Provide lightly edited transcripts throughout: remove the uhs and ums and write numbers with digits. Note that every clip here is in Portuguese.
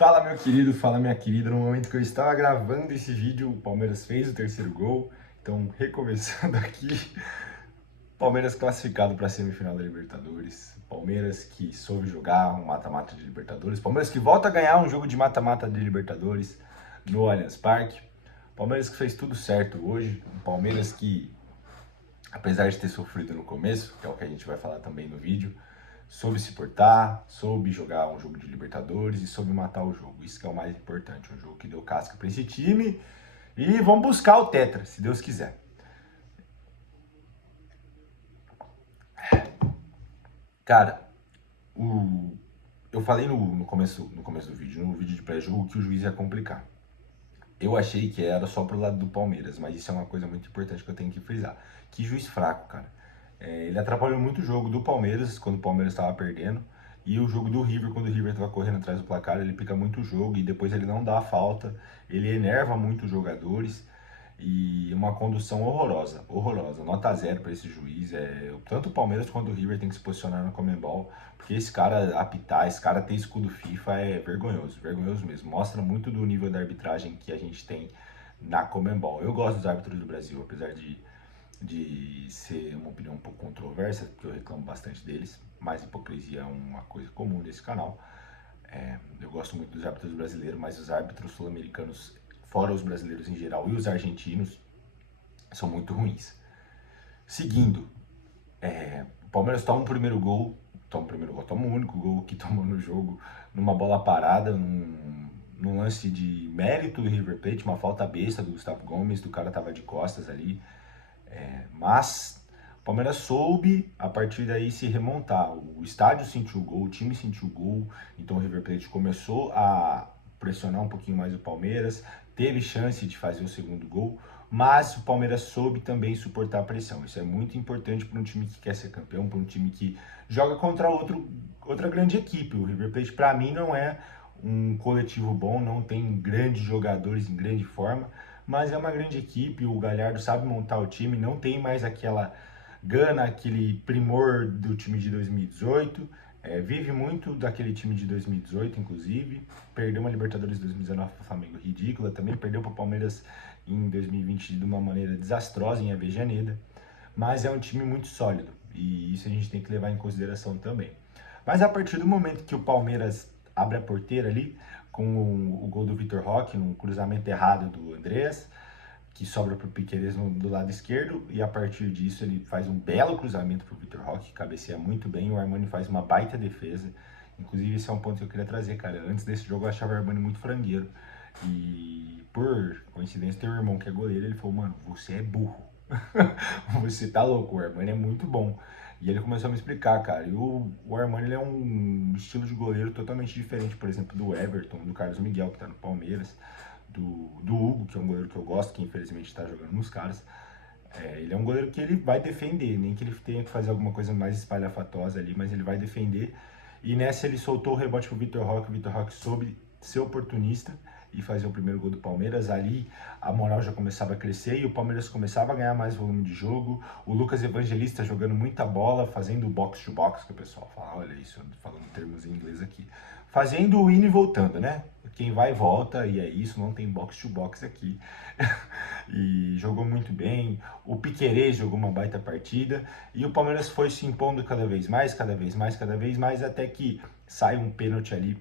Fala meu querido, fala minha querida, no momento que eu estava gravando esse vídeo, o Palmeiras fez o terceiro gol, então recomeçando aqui, Palmeiras classificado para a semifinal da Libertadores, Palmeiras que soube jogar um mata-mata de Libertadores, Palmeiras que volta a ganhar um jogo de mata-mata de Libertadores no Allianz Parque, Palmeiras que fez tudo certo hoje, um Palmeiras que, apesar de ter sofrido no começo, que é o que a gente vai falar também no vídeo, soube se portar, soube jogar um jogo de Libertadores e soube matar o jogo. Isso que é o mais importante, um jogo que deu casca para esse time. E vamos buscar o Tetra, se Deus quiser. Cara, eu falei no começo do vídeo, no vídeo de pré-jogo, que o juiz ia complicar. Eu achei que era só pro lado do Palmeiras, mas isso é uma coisa muito importante que eu tenho que frisar. Que juiz fraco, cara. Ele atrapalhou muito o jogo do Palmeiras, quando o Palmeiras estava perdendo, e o jogo do River, quando o River estava correndo atrás do placar, ele pica muito o jogo, e depois ele não dá a falta, ele enerva muito os jogadores, e uma condução horrorosa, horrorosa. Nota zero para esse juiz. Tanto o Palmeiras quanto o River tem que se posicionar no Conmebol, porque esse cara apitar, esse cara ter escudo FIFA é vergonhoso, vergonhoso mesmo. Mostra muito do nível da arbitragem que a gente tem na Conmebol. Eu gosto dos árbitros do Brasil, apesar de ser uma opinião um pouco controversa, porque eu reclamo bastante deles, mas hipocrisia é uma coisa comum desse canal. Eu gosto muito dos árbitros brasileiros, mas os árbitros sul-americanos, fora os brasileiros em geral, e os argentinos, são muito ruins. Seguindo, o Palmeiras toma um único gol que tomou no jogo, numa bola parada, num lance de mérito do River Plate, uma falta besta do Gustavo Gomes, do cara tava de costas ali, mas o Palmeiras soube, a partir daí, se remontar. O estádio sentiu o gol, o time sentiu o gol, então o River Plate começou a pressionar um pouquinho mais o Palmeiras, teve chance de fazer o segundo gol, mas o Palmeiras soube também suportar a pressão. Isso é muito importante para um time que quer ser campeão, para um time que joga contra outra grande equipe. O River Plate, para mim, não é um coletivo bom, não tem grandes jogadores em grande forma, mas é uma grande equipe, o Galhardo sabe montar o time, não tem mais aquela gana, aquele primor do time de 2018, vive muito daquele time de 2018, inclusive, perdeu uma Libertadores 2019 para o Flamengo ridícula, também perdeu para o Palmeiras em 2020 de uma maneira desastrosa em Avejaneda, mas é um time muito sólido, e isso a gente tem que levar em consideração também. Mas a partir do momento que o Palmeiras abre a porteira ali, com o gol do Vitor Roque, um cruzamento errado do Andreas, que sobra para o Piquerez do lado esquerdo, e a partir disso ele faz um belo cruzamento para o Vitor Roque, que cabeceia muito bem, o Armani faz uma baita defesa. Inclusive esse é um ponto que eu queria trazer, cara. Antes desse jogo eu achava o Armani muito frangueiro, e por coincidência tem um irmão que é goleiro, ele falou, mano, você é burro. Você tá louco, o Armani é muito bom. E ele começou a me explicar, cara. E o Armani ele é um estilo de goleiro totalmente diferente, por exemplo, do Everton, do Carlos Miguel, que tá no Palmeiras, do Hugo, que é um goleiro que eu gosto, que infelizmente está jogando nos caras. Ele é um goleiro que ele vai defender, nem que ele tenha que fazer alguma coisa mais espalhafatosa ali, mas ele vai defender. E nessa ele soltou o rebote pro Vitor Roque, o Vitor Roque soube ser oportunista e fazer o primeiro gol do Palmeiras. Ali a moral já começava a crescer e o Palmeiras começava a ganhar mais volume de jogo. O Lucas Evangelista jogando muita bola, fazendo o box to box, que o pessoal fala, olha isso, falando termos em inglês aqui. Fazendo o indo e voltando, né? Quem vai volta e é isso, não tem box to box aqui. E jogou muito bem. O Piquerez jogou uma baita partida e o Palmeiras foi se impondo cada vez mais, cada vez mais, cada vez mais, até que sai um pênalti ali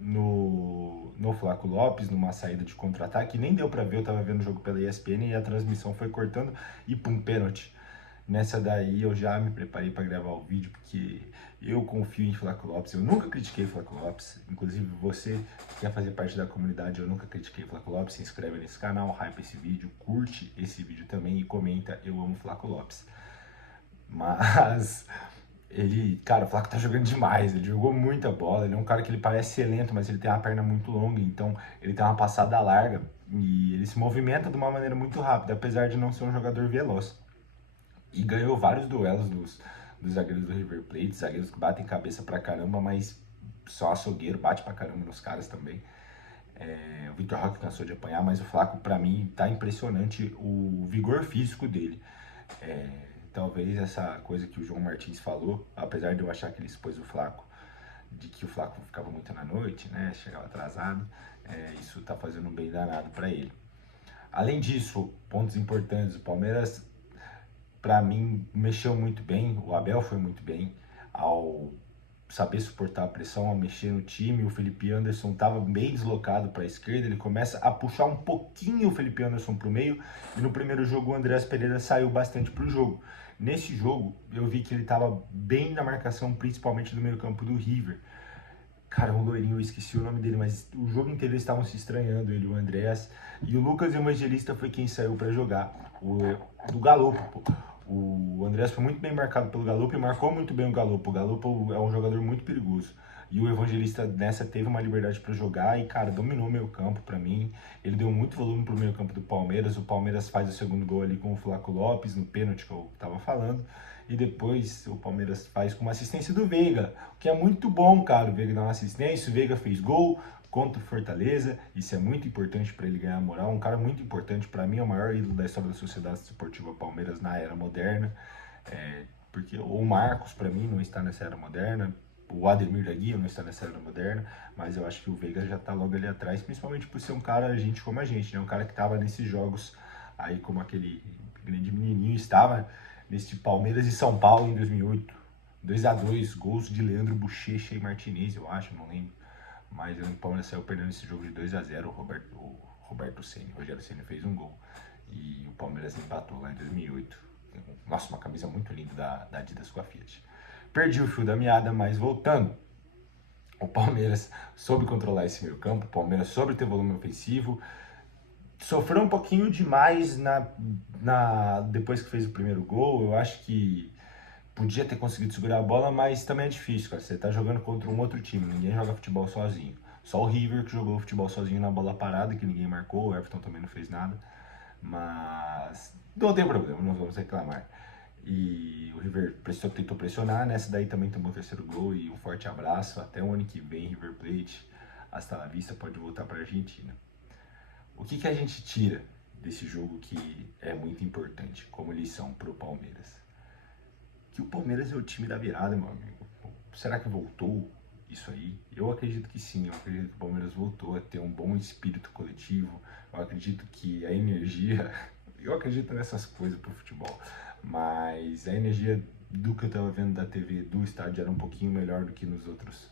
no Flaco Lopes, numa saída de contra-ataque. Nem deu pra ver, eu tava vendo o jogo pela ESPN e a transmissão foi cortando e pum, pênalti. Nessa daí eu já me preparei para gravar o vídeo, porque eu confio em Flaco Lopes. Eu nunca critiquei Flaco Lopes, inclusive você que quer fazer parte da comunidade, eu nunca critiquei Flaco Lopes. Se inscreve nesse canal, hype esse vídeo, curte esse vídeo também e comenta, eu amo Flaco Lopes. Mas ele, cara, o Flaco tá jogando demais, ele jogou muita bola, ele é um cara que ele parece ser lento, mas ele tem uma perna muito longa, então ele tem uma passada larga e ele se movimenta de uma maneira muito rápida, apesar de não ser um jogador veloz. E ganhou vários duelos dos zagueiros do River Plate, zagueiros que batem cabeça pra caramba, mas só açougueiro, bate pra caramba nos caras também. O Vitor Roque cansou de apanhar, mas o Flaco, pra mim, tá impressionante o vigor físico dele. Talvez essa coisa que o João Martins falou, apesar de eu achar que ele expôs o Flaco, de que o Flaco ficava muito na noite, né? Chegava atrasado. Isso tá fazendo um bem danado para ele. Além disso, pontos importantes, o Palmeiras, para mim, mexeu muito bem, o Abel foi muito bem ao saber suportar a pressão, ao mexer no time. O Felipe Anderson estava bem deslocado para a esquerda, ele começa a puxar um pouquinho o Felipe Anderson para o meio, e no primeiro jogo o Andreas Pereira saiu bastante para o jogo. Nesse jogo, eu vi que ele estava bem na marcação, principalmente do meio campo do River. Cara, um loirinho, eu esqueci o nome dele, mas o jogo inteiro eles estavam se estranhando, ele e o Andreas. E o Lucas Evangelista foi quem saiu para jogar, do Galopo, pô. O Andreas foi muito bem marcado pelo Galopo e marcou muito bem o Galopo. O Galopo é um jogador muito perigoso. E o Evangelista nessa teve uma liberdade para jogar e, cara, dominou o meio campo para mim. Ele deu muito volume pro meio campo do Palmeiras. O Palmeiras faz o segundo gol ali com o Flaco Lopes, no pênalti que eu tava falando. E depois o Palmeiras faz com uma assistência do Veiga, o que é muito bom, cara. O Veiga dá uma assistência, o Veiga fez gol contra o Fortaleza, isso é muito importante para ele ganhar moral. Um cara muito importante, para mim é o maior ídolo da história da Sociedade Esportiva Palmeiras na era moderna, porque o Marcos, para mim, não está nessa era moderna, o Ademir da Guia não está nessa era moderna, mas eu acho que o Veiga já está logo ali atrás, principalmente por ser um cara, gente como a gente, né? Um cara que estava nesses jogos aí como aquele grande menininho estava nesse Palmeiras e São Paulo em 2008. 2-2, gols de Leandro Bochecha e Martinez, eu acho, não lembro. Mas o Palmeiras saiu perdendo esse jogo de 2-0. Roberto Ceni, Rogério Ceni fez um gol. E o Palmeiras empatou lá em 2008. Nossa, uma camisa muito linda da Adidas com a Fiat. Perdi o fio da meada, mas voltando. O Palmeiras soube controlar esse meio campo, o Palmeiras soube ter volume ofensivo. Sofreu um pouquinho demais depois que fez o primeiro gol. Eu acho que podia ter conseguido segurar a bola, mas também é difícil, cara. Você tá jogando contra um outro time, ninguém joga futebol sozinho. Só o River que jogou futebol sozinho na bola parada, que ninguém marcou, o Everton também não fez nada. Mas não tem problema, não vamos reclamar. E o River tentou pressionar, nessa daí também tomou o terceiro gol e um forte abraço. Até o ano que vem, River Plate, hasta la vista, pode voltar para a Argentina. O que a gente tira desse jogo que é muito importante como lição para o Palmeiras? Que o Palmeiras é o time da virada, meu amigo. Será que voltou isso aí? Eu acredito que sim, eu acredito que o Palmeiras voltou a ter um bom espírito coletivo, eu acredito que a energia, eu acredito nessas coisas pro futebol, mas a energia do que eu tava vendo da TV do estádio era um pouquinho melhor do que nos outros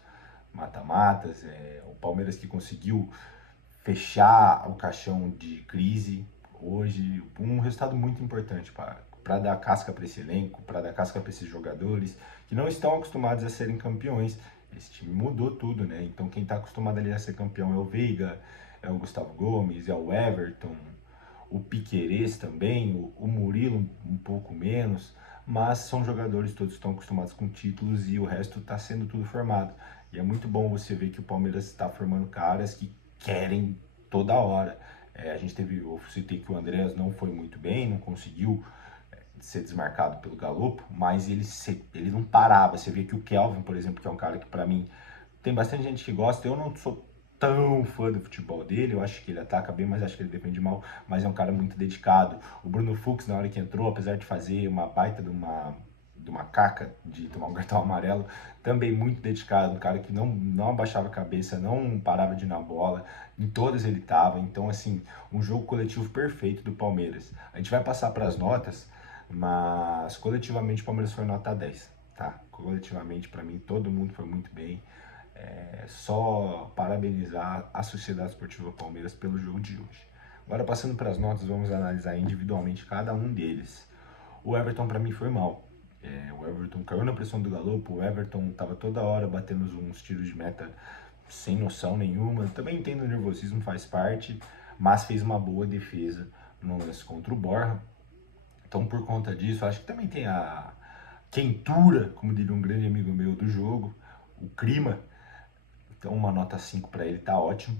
mata-matas. O Palmeiras que conseguiu fechar o caixão de crise hoje, um resultado muito importante para dar casca para esse elenco, para dar casca para esses jogadores que não estão acostumados a serem campeões. Esse time mudou tudo, né? Então quem está acostumado ali a ser campeão é o Veiga, é o Gustavo Gomes, é o Everton, o Piquerez também, o Murilo um pouco menos, mas são jogadores todos estão acostumados com títulos e o resto está sendo tudo formado. E é muito bom você ver que o Palmeiras está formando caras que querem toda hora. A gente teve, eu citei que o Andreas não foi muito bem, não conseguiu ser desmarcado pelo Galopo, mas ele não parava. Você vê que o Kelvin, por exemplo, que é um cara que para mim tem bastante gente que gosta, eu não sou tão fã do futebol dele, eu acho que ele ataca bem, mas acho que ele defende mal, mas é um cara muito dedicado. O Bruno Fux, na hora que entrou, apesar de fazer uma baita de uma caca, de tomar um cartão amarelo, também muito dedicado, um cara que não abaixava a cabeça, não parava de ir na bola, em todas ele estava. Então, assim, um jogo coletivo perfeito do Palmeiras. A gente vai passar para as notas, mas coletivamente o Palmeiras foi nota 10, tá? Coletivamente, para mim, todo mundo foi muito bem. Só parabenizar a Sociedade Esportiva Palmeiras pelo jogo de hoje. Agora, passando para as notas, vamos analisar individualmente cada um deles. O Everton, para mim, foi mal. O Everton caiu na pressão do Galopo, o Everton estava toda hora batendo uns tiros de meta sem noção nenhuma. Também entendo, o nervosismo faz parte, mas fez uma boa defesa no lance contra o Borja. Então, por conta disso, acho que também tem a quentura, como diria um grande amigo meu do jogo, o clima. Então, uma nota 5 para ele tá ótimo.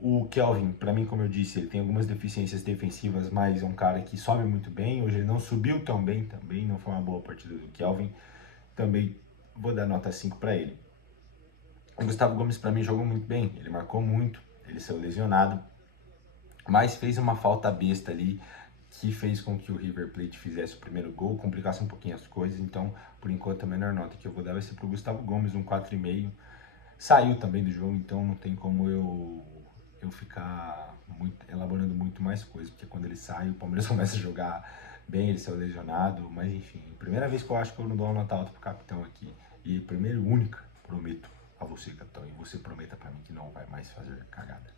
O Kelvin, para mim, como eu disse, ele tem algumas deficiências defensivas, mas é um cara que sobe muito bem. Hoje ele não subiu tão bem também, não foi uma boa partida do Kelvin. Também vou dar nota 5 para ele. O Gustavo Gomes, para mim, jogou muito bem. Ele marcou muito, ele saiu lesionado, mas fez uma falta besta ali que fez com que o River Plate fizesse o primeiro gol, complicasse um pouquinho as coisas. Então, por enquanto, a menor nota que eu vou dar vai ser pro Gustavo Gomes, um 4,5. Saiu também do jogo, então não tem como eu ficar elaborando muito mais coisas, porque quando ele sai, o Palmeiras começa a jogar bem, ele saiu lesionado, mas enfim, primeira vez que eu acho que eu não dou uma nota alta pro capitão aqui, e primeira e única, prometo a você, capitão, e você prometa pra mim que não vai mais fazer cagada.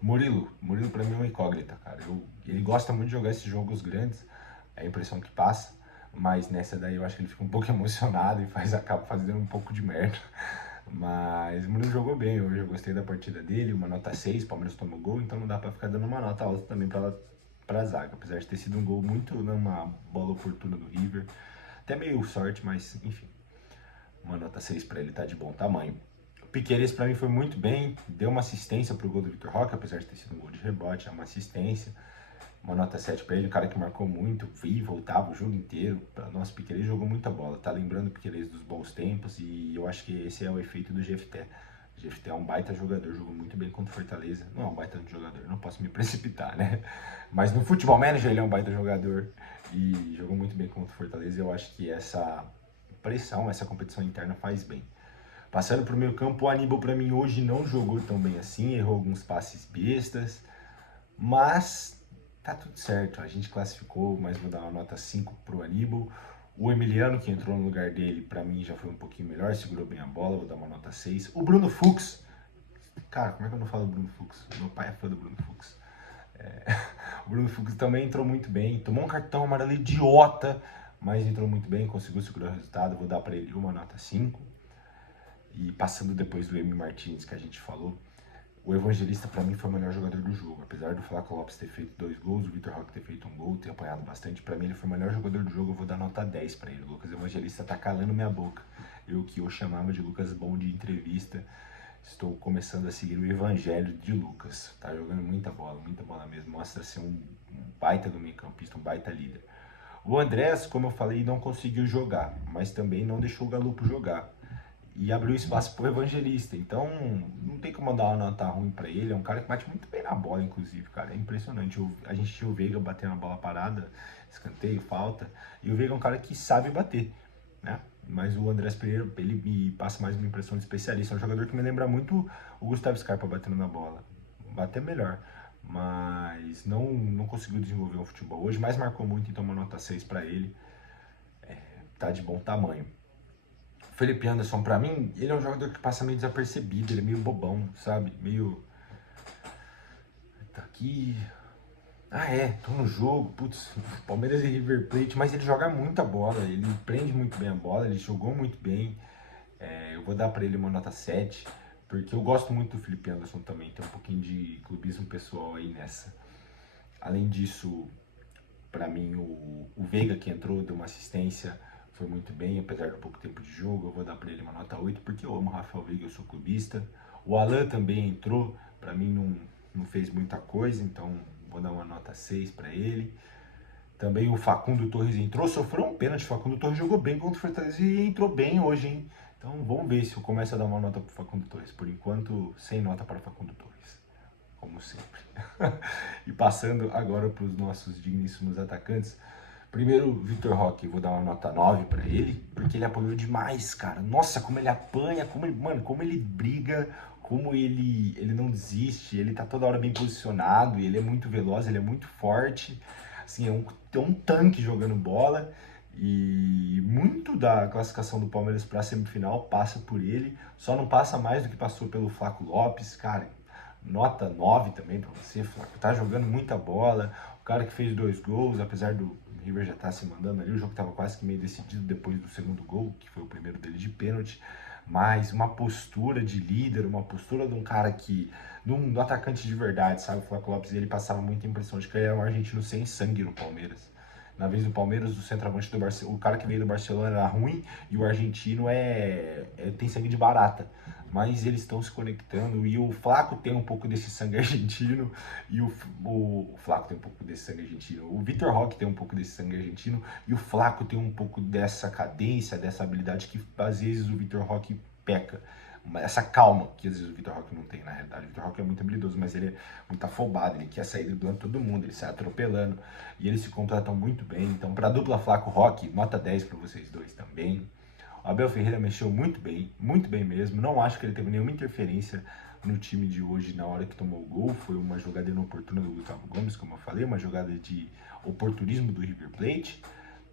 Murilo pra mim é uma incógnita, cara. Ele gosta muito de jogar esses jogos grandes, é a impressão que passa, mas nessa daí eu acho que ele fica um pouco emocionado e acaba fazendo um pouco de merda. Mas o Murilo jogou bem hoje, eu gostei da partida dele, uma nota 6, o Palmeiras tomou gol, então não dá pra ficar dando uma nota alta também pra zaga, apesar de ter sido um gol muito numa bola oportuna do River, até meio sorte, mas enfim, uma nota 6 pra ele tá de bom tamanho. O Piqueires pra mim foi muito bem, deu uma assistência pro gol do Vitor Roque, apesar de ter sido um gol de rebote, é uma assistência. Uma nota 7 pra ele, um cara que marcou muito, ia e voltava o jogo inteiro. Nossa, o Piquerez jogou muita bola, tá lembrando o Piquerez dos bons tempos e eu acho que esse é o efeito do GFT. O GFT é um baita jogador, jogou muito bem contra o Fortaleza. Não é um baita jogador, não posso me precipitar, né? Mas no Futebol Manager ele é um baita jogador e jogou muito bem contra o Fortaleza e eu acho que essa pressão, essa competição interna faz bem. Passando pro meio campo, o Aníbal pra mim hoje não jogou tão bem assim, errou alguns passes bestas, mas tá tudo certo, a gente classificou, mas vou dar uma nota 5 pro Aníbal. O Emiliano, que entrou no lugar dele, pra mim já foi um pouquinho melhor, segurou bem a bola, vou dar uma nota 6. O Bruno Fux, cara, como é que eu não falo do Bruno Fux? Meu pai é fã do Bruno Fux. O Bruno Fux também entrou muito bem, tomou um cartão amarelo idiota, mas entrou muito bem, conseguiu segurar o resultado, vou dar pra ele uma nota 5. E passando depois do Emi Martins, que a gente falou, o Evangelista pra mim foi o melhor jogador do jogo. Apesar do Flávio Lopes ter feito 2 gols, o Vitor Roque ter feito um gol, ter apanhado bastante, pra mim ele foi o melhor jogador do jogo, eu vou dar nota 10 pra ele. O Lucas Evangelista tá calando minha boca. Eu que eu chamava de Lucas Bom de entrevista, estou começando a seguir o evangelho de Lucas. Tá jogando muita bola mesmo. Mostra ser um baita do meio campista, um baita líder. O Andrés, como eu falei, não conseguiu jogar, mas também não deixou o Galupo jogar e abriu espaço pro Evangelista. Então, não tem como dar uma nota ruim pra ele. É um cara que bate muito bem na bola, inclusive, cara. É impressionante. A gente tinha o Veiga batendo a bola parada, escanteio, falta. E o Veiga é um cara que sabe bater, né? Mas o Andrés Pereira, ele me passa mais uma impressão de especialista. É um jogador que me lembra muito o Gustavo Scarpa batendo na bola. Bater melhor. Mas não conseguiu desenvolver o futebol hoje, mas marcou muito, então uma nota 6 pra ele. Tá de bom tamanho. Felipe Anderson, pra mim, ele é um jogador que passa meio desapercebido, ele é meio bobão, sabe? Meio. Tá aqui. Ah, tô no jogo, putz, Palmeiras e River Plate, mas ele joga muita bola, ele prende muito bem a bola, ele jogou muito bem. Eu vou dar pra ele uma nota 7, porque eu gosto muito do Felipe Anderson também, tem um pouquinho de clubismo pessoal aí nessa. Além disso, pra mim, o Veiga que entrou, deu uma assistência, foi muito bem, apesar do pouco tempo de jogo. Eu vou dar pra ele uma nota 8, porque eu amo o Rafael Veiga, eu sou clubista. O Alan também entrou, pra mim não fez muita coisa, então vou dar uma nota 6 pra ele. Também o Facundo Torres entrou, sofreu um pênalti. O Facundo Torres jogou bem contra o Fortaleza e entrou bem hoje, hein? Então vamos ver se eu começo a dar uma nota pro Facundo Torres. Por enquanto, sem nota para Facundo Torres, como sempre. E passando agora para os nossos digníssimos atacantes. Primeiro, Vitor Roque, vou dar uma nota 9 para ele, porque ele apoiou demais, cara. Nossa, como ele apanha, como ele briga, como ele não desiste, ele tá toda hora bem posicionado, ele é muito veloz, ele é muito forte. Assim, é um tanque jogando bola. E muito da classificação do Palmeiras para a semifinal passa por ele. Só não passa mais do que passou pelo Flávio Lopes, cara. Nota 9 também para você, Flávio. Tá jogando muita bola. O cara que fez 2 gols, apesar do River já estar se mandando ali, o jogo estava quase que meio decidido depois do segundo gol, que foi o primeiro dele de pênalti. Mas uma postura de líder, uma postura de um cara que. De um atacante de verdade, sabe? O Flávio Lopes, ele passava muita impressão de que ele era um argentino sem sangue no Palmeiras. Na vez do Palmeiras, o centroavante do Barcelona, o cara que veio do Barcelona era ruim e o argentino tem sangue de barata. Mas eles estão se conectando e o Flaco tem um pouco desse sangue argentino e o Flaco tem um pouco desse sangue argentino. O Vitor Roque tem um pouco desse sangue argentino e o Flaco tem um pouco dessa cadência, dessa habilidade que às vezes o Vitor Roque peca. Essa calma que às vezes o Vitor Roque não tem, na realidade. O Vitor Roque é muito habilidoso, mas ele é muito afobado, ele quer sair driblando todo mundo, ele sai atropelando e eles se completam muito bem. Então, para a dupla Flaco Roque, nota 10 para vocês dois também. O Abel Ferreira mexeu muito bem mesmo. Não acho que ele teve nenhuma interferência no time de hoje na hora que tomou o gol. Foi uma jogada inoportuna do Gustavo Gomes, como eu falei, uma jogada de oportunismo do River Plate,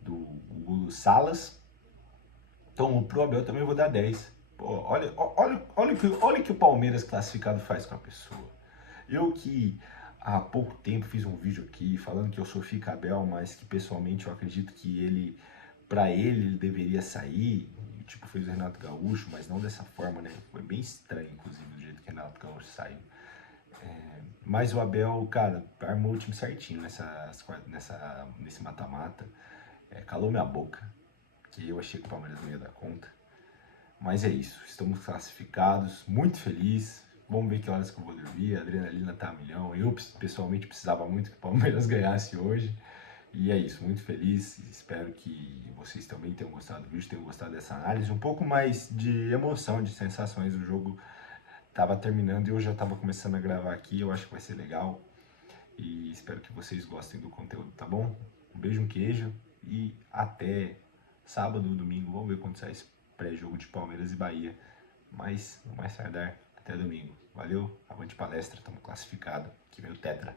do gol do Salas. Então, pro Abel também eu vou dar 10. Pô, olha que o Palmeiras classificado faz com a pessoa. Eu que há pouco tempo fiz um vídeo aqui falando que eu sou Fica Abel, mas que pessoalmente eu acredito que ele, pra ele deveria sair. Tipo, fez o Renato Gaúcho, mas não dessa forma, né? Foi bem estranho, inclusive, do jeito que o Renato Gaúcho saiu. Mas o Abel, cara, armou o time certinho nesse mata-mata. Calou minha boca, que eu achei que o Palmeiras não ia dar conta. Mas é isso, estamos classificados, muito feliz. Vamos ver que horas que eu vou dormir, a adrenalina tá a milhão. Eu pessoalmente precisava muito que o Palmeiras ganhasse hoje. E é isso, muito feliz. Espero que vocês também tenham gostado do vídeo, tenham gostado dessa análise. Um pouco mais de emoção, de sensações. O jogo estava terminando e eu já estava começando a gravar aqui. Eu acho que vai ser legal. E espero que vocês gostem do conteúdo, tá bom? Um beijo, um queijo e até sábado ou domingo. Vamos ver quando sai esse pré-jogo de Palmeiras e Bahia. Mas não mais tardar até domingo. Valeu, avante palestra, estamos classificados. Que vem o Tetra.